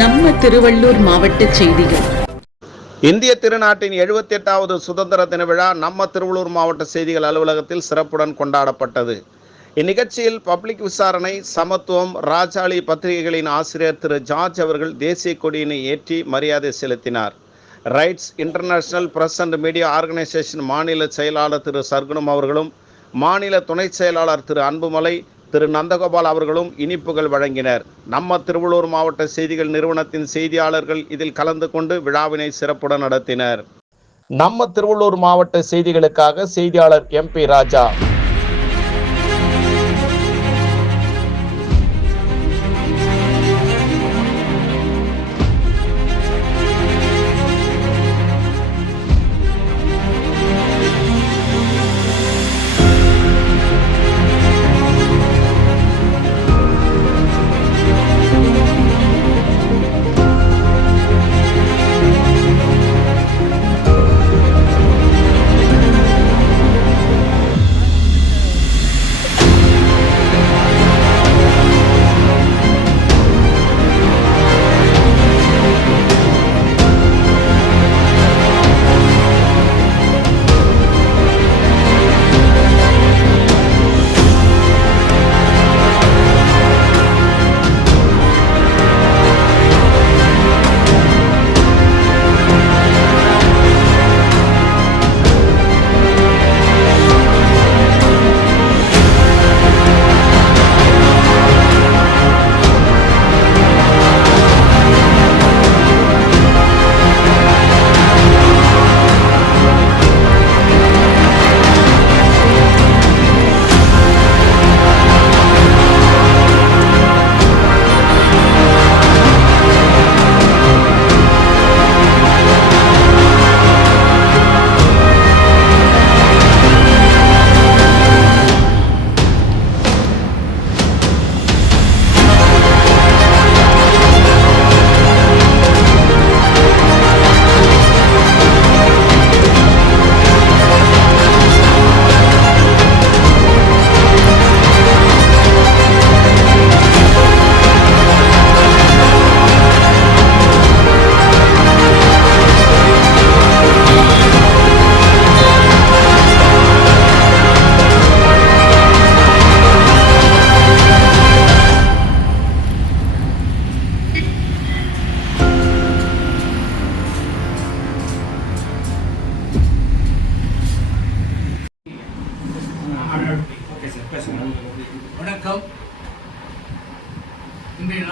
நம்ம திருவள்ளூர் மாவட்ட செய்திகள். இந்திய திருநாட்டின் 78வது சுதந்திர தின விழா நம்ம திருவள்ளூர் மாவட்ட செய்திகள் அலுவலகத்தில் சிறப்புடன் கொண்டாடப்பட்டது. இந்நிகழ்ச்சியில் பப்ளிக் விசாரணை சமத்துவம் ராஜாளி பத்திரிகைகளின் ஆசிரியர் திரு ஜார்ஜ் அவர்கள் தேசிய கொடியினை ஏற்றி மரியாதை செலுத்தினார். Rights international press and media organisation மாநில செயலாளர் திரு சர்க்குணம் அவர்களும் மாநில துணை செயலாளர் திரு அன்புமலை திரு நந்தகோபால் அவர்களும் இனிப்புகள் வழங்கினர். நம்ம திருவள்ளூர் மாவட்ட செய்திகள் நிறுவனத்தின் செய்தியாளர்கள் இதில் கலந்து கொண்டு விழாவினை சிறப்புடன் நடத்தினர். நம்ம திருவள்ளூர் மாவட்ட செய்திகளுக்காக செய்தியாளர் எம் பி ராஜா.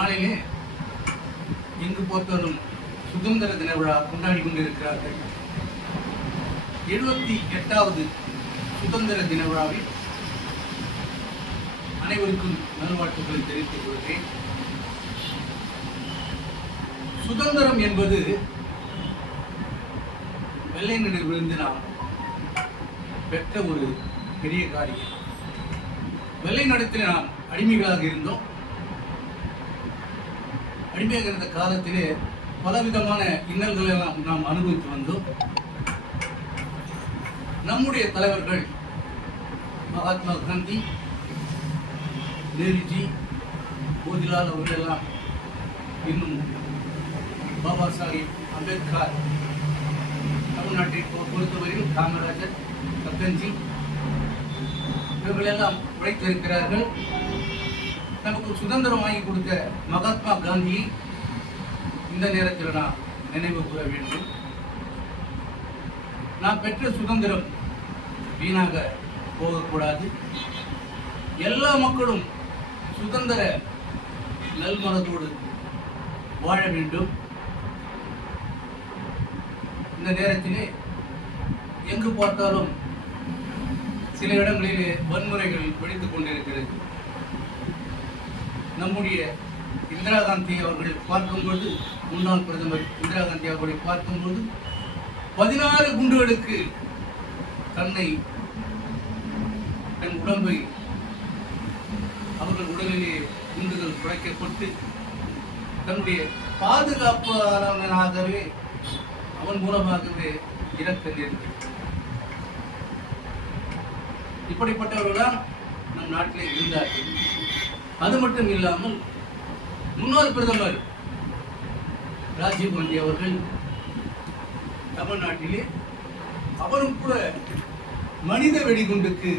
நாளிலே எங்கு போத்தரும் சுதந்திர தின விழா கொண்டாடி கொண்டிருக்கிறார்கள். எழுபத்தி எட்டாவது சுதந்திர தின விழாவில் அனைவருக்கும் நல்வாழ்த்துக்களை தெரிவித்துக் கொள்கிறேன். சுதந்திரம் என்பது வெள்ளை வெள்ளையனிடமிருந்து நாம் பெற்ற ஒரு பெரிய காரியம். வெள்ளை நடத்தில் நாம் அடிமைகளாக இருந்தோம். அடிமையாக இருந்த காலத்திலே பலவிதமான இன்னல்களை எல்லாம் நாம் அனுபவித்து வந்தோம். நம்முடைய தலைவர்கள் மகாத்மா காந்தி நேருஜி மோதிலால் அவர்களெல்லாம் இன்னும் பாபா சாஹிப் அம்பேத்கர் தமிழ்நாட்டை பொறுத்தவரையில் காமராஜர் கக்கன்ஜி இவர்களெல்லாம் உழைத்திருக்கிறார்கள். நமக்கு சுதந்திரம் வாங்கி கொடுத்த மகாத்மா காந்தியை இந்த நேரத்தில் நான் நினைவு கூற வேண்டும். நான் பெற்ற சுதந்திரம் வீணாக போகக்கூடாது. எல்லா மக்களும் சுதந்திர நல்மனதோடு வாழ வேண்டும். இந்த நேரத்திலே எங்கு பார்த்தாலும் சில இடங்களிலே வன்முறைகள் வெடித்துக் கொண்டிருக்கிறது. நம்முடைய இந்திரா காந்தி அவர்கள் பார்க்கும்போது முன்னாள் பிரதமர் இந்திரா காந்தி அவர்களை பார்க்கும்போது பதினாறு குண்டுகளுக்கு தன்னை தன் உடம்பை அவர்கள் உடலிலே குண்டுகள் குறைக்கப்பட்டு தன்னுடைய பாதுகாப்பாளனாகவே அவன் மூலமாகவே இறக்க நேர்ந்தது. இப்படிப்பட்டவர்கள்தான் நம் நாட்டிலே இருந்தார்கள். அது மட்டும் இல்லாமல் முன்னாள் பிரதமர் ராஜீவ்காந்தி அவர்கள் தமிழ்நாட்டிலே அவரும் கூட மனித வெடிகுண்டுக்கு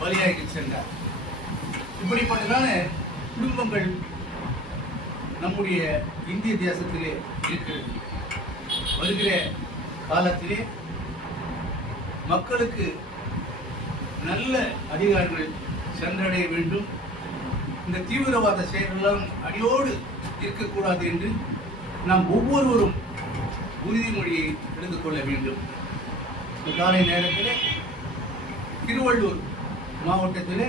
பலியாகி சென்றார். இப்படிப்பட்டதான குடும்பங்கள் நம்முடைய இந்திய தேசத்திலே இருக்கிறது. வருகிற காலத்திலே மக்களுக்கு நல்ல அதிகாரிகள் சென்றடைய வேண்டும். இந்த தீவிரவாத செயல்களும் அடியோடு இருக்கக்கூடாது என்று நாம் ஒவ்வொருவரும் உறுதிமொழியை எடுத்துக்கொள்ள வேண்டும். இந்த காலை நேரத்தில் திருவள்ளூர் மாவட்டத்தில்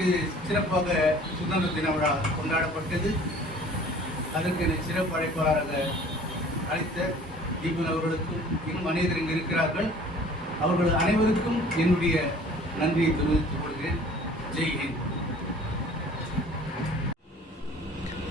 இது சிறப்பாக சுதந்திர தின விழா கொண்டாடப்பட்டது. அதற்கு என்னை சிறப்பு அழைப்பாளராக அழைத்த தீபன் அவர்களுக்கும் இன்னும் அநேகர் இங்கு இருக்கிறார்கள். அவர்கள் அனைவருக்கும் என்னுடைய நன்றியை தெரிவித்துக் கொள்கிறேன். ஜெய்ஹிந்த்